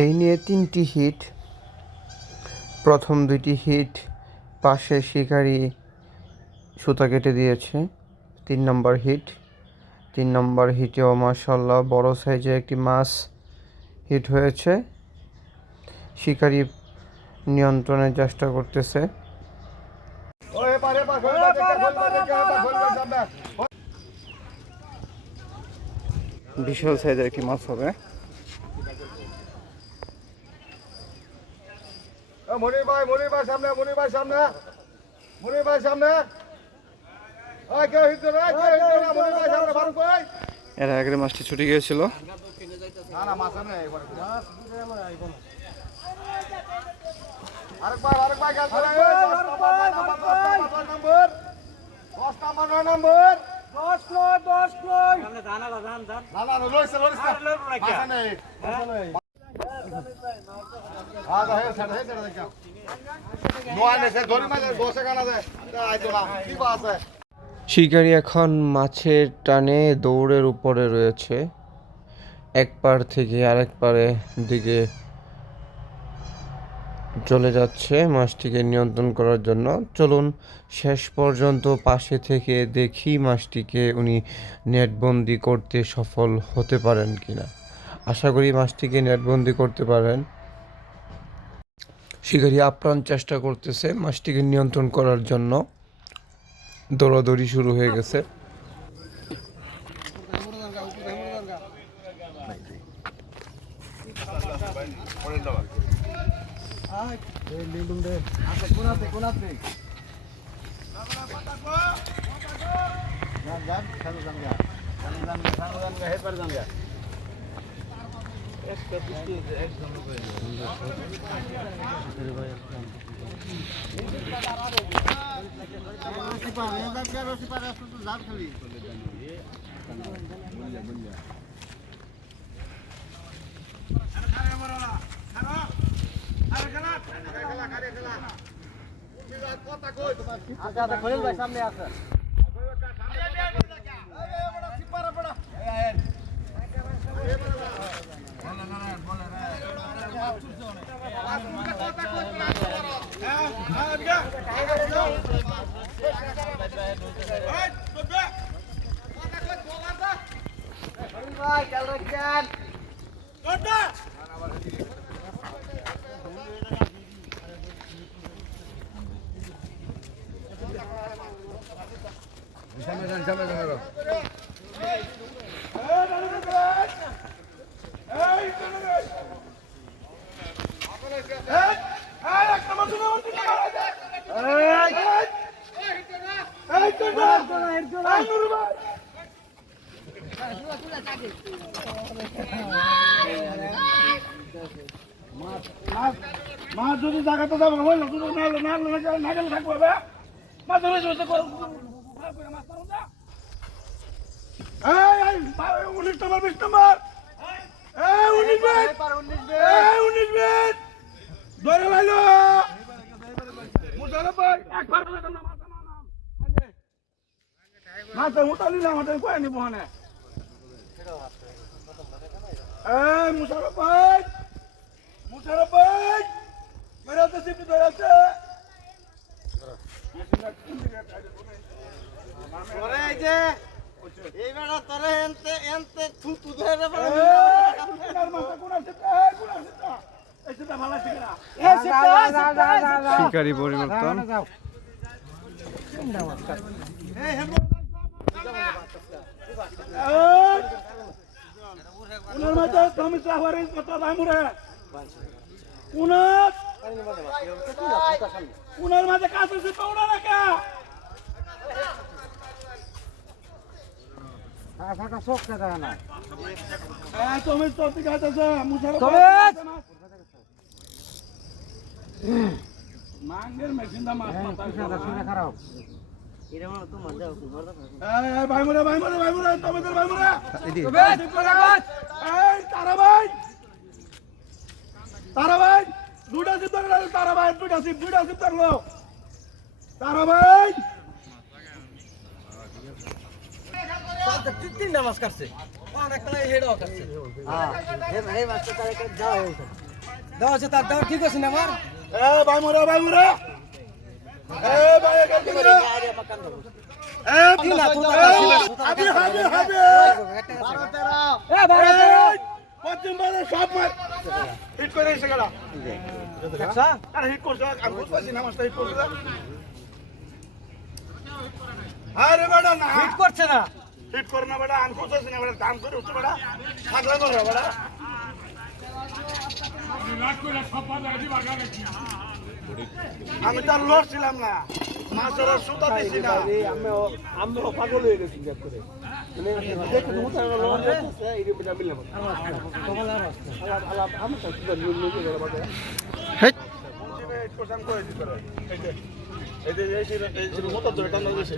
এই নিয়ে 3টি হিট। প্রথম 2টি হিট পাশে শিকারি সুতা কেটে দিয়েছে। 3 নম্বর হিটেও মাশাআল্লাহ বড় সাইজের একটি মাছ হিট হয়েছে। শিকারি নিয়ন্ত্রণের চেষ্টা করতেছে। বিশাল সাইজের একটি মাছ হবে। মনির ভাই সামনে এর আগে মাছটি ছুটে গিয়েছিল। শিকারি এখন মাছের টানে দৌড়ের উপরে রয়েছে। এক পার থেকে আরেক পারে দিকে চলে যাচ্ছে মাছটিকে নিয়ন্ত্রণ করার জন্য। চলুন শেষ পর্যন্ত পাশে থেকে দেখি মাছটিকে উনি নেটবন্দি করতে সফল হতে পারেন কিনা। আশা করি মাছটিকে নেটবন্দি করতে পারেন। শিকারি আপ্রাণ চেষ্টা করতেছে মাছটিকে নিয়ন্ত্রণ করার জন্য। দৌড়াদৌড়ি শুরু হয়ে গেছে। সামনে আছে মাছ যদি জায়গাতে যাবো হইলো না গেলে থাকবো মাছ ধরে 19 নম্বর 20 নম্বর 19 মিনিট ধরে ভাইলো মাছ উতালি না আমাদের কয়ে নিবো হনে মুশারফ ভাই ধরে আছে সিপি ধরে আছে এইবার তোরে এনতে থুতু ধরে বলে শিকারি পরিবর্তন। উনার মাঝে কাছে সিপা উড়া রাখা তুমি তো ঠিক আছে মাঙ্গের মেশিনটা মাছ খারাপ ভাই মুরা তোমাদের ভাই মুরা তারা ভাই দুটা সিপ ধরে তারা ভাই দুটা সিপ ধরলো তারা ভাই তিনটা মাছ কাটছে এ ভাই মোরা ভাই মোরা এ ভাই এখান থেকে এ হাবি হাবি হাবি পশ্চিম বারে সব মার হিট করে এসে গেল আরে হিট করছ আমি বুঝতে পারছি না মাস্টার হিট করছ আরে বেটা না হিট করছে না হিট করে না বেটা আমি বুঝতে পারছি না বেটা দাম করে উঠছে বেটা থাকলে করবে বেটা আমি তো আর লড়ছিলাম না মাছের সুতা দিছি না আমিও পাগল হয়ে গেছি করে দেখে তো উঠার লড় যাচ্ছে এই যে মিললাম আলাপ আমি তো নিয়ে গেল বাবা হেই কোশ্চেন করে দিতে পারে এই যে এই যে মতো ধরে টানা দিছে